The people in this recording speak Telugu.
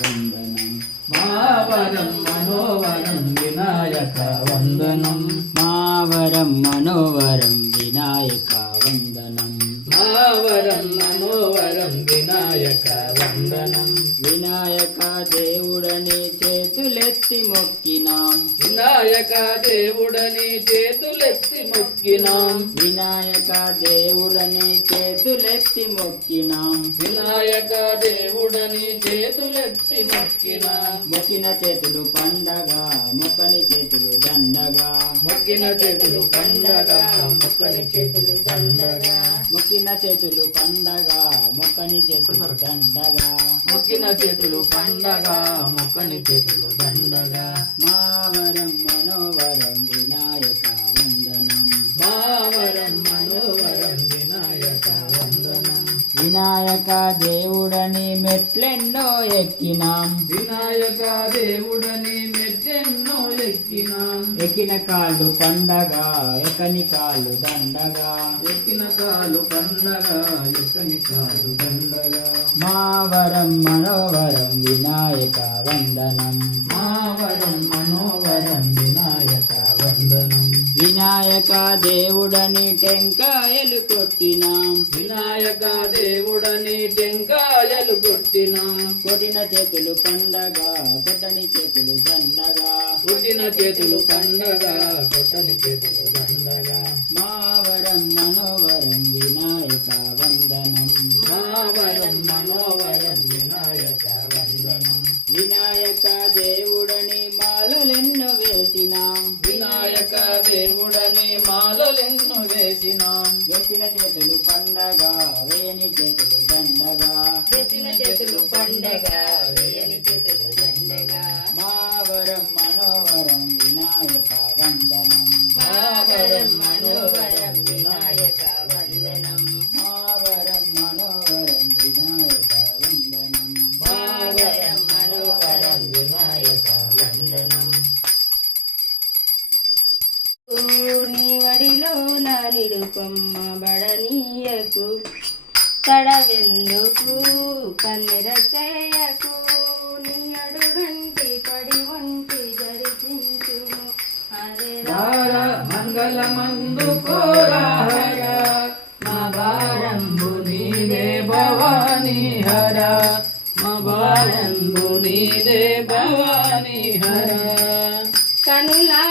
వందనం మావరం మనోవరం వినాయక వందనం మావరం మనోవరం వినాయక వందనం మావరం మనోవరం వినాయక వందనం వినాయక దేవుడని చేతులెత్తి మొక్కినాం వినాయక దేవుడని చేతులెత్తి మొక్కినాం వినాయక దేవుడని చేతులెత్తి మొక్కినాం వినాయక దేవుడని చేతులెత్తి మొక్కినాం మొక్కిన చేతులు పండగ మొక్కని చేతులు దండగా మొక్కిన చేతులు పండగ మొక్కని చేతులు దండగా మొక్కిన చేతులు పండగ మొక్కని చేతులు దండగా మొక్కిన చేతులు పండగ మొక్కని చేతులు దండగా మావరం మనోవరం వినాయక వందనం మావరం మనోవరం వినాయక వందనం వినాయక దేవుడని మెట్లెన్నో ఎక్కినాం వినాయక దేవుడని మెట్లెన్నో ఎక్కినాం ఎక్కిన కాళ్ళు పండగ ఎక్కని కాళ్ళు దండగా ఎక్కిన కాళ్ళు పండగ ఎక్కని కాళ్ళు దండగా మావరం మనోవరం వినాయక వందనం మావరం మనోవరం వినాయక వందనం వినాయక దేవుడని టెంకాయలు కొట్టినాం వినాయక దేవుడని టెంకాయలు కొట్టినాం కొట్టిన చేతులు పండగ కొట్టని చేతులు దండగా కొట్టిన చేతులు పండగ కొట్టని చేతులు దండగా మావరం మనోవరం వినాయక వందనం మావరం మనోవరం వినాయక వందనం వినాయక దేవుడని మాలలెన్నో వేసినాం వినాయక దేవుడని మాలలెన్నో వేసినాం వేసిన చేతులు పండగ వేయని చేతులు దండగా వేసిన చేతులు పండగ వేయని చేతులు దండగా మావరం మనోవరం వినాయక వందనం మావరం మనోవరం వినాయక వందనం మావరం మనోవరం వినాయక వందనం మావరం మనోవరం వినాయక వందనం నీ వడిలో నా నిరుపమ్మ బడనీయకు తడవెందుకు కన్నెర చేయకు నీ అడుగంటి పడి వంటి జరిపించు మంగళమందు కోరాహర మా భారంబు నీదే భవానీ హర మా భారంబు నీదే భవానీ హర కనులా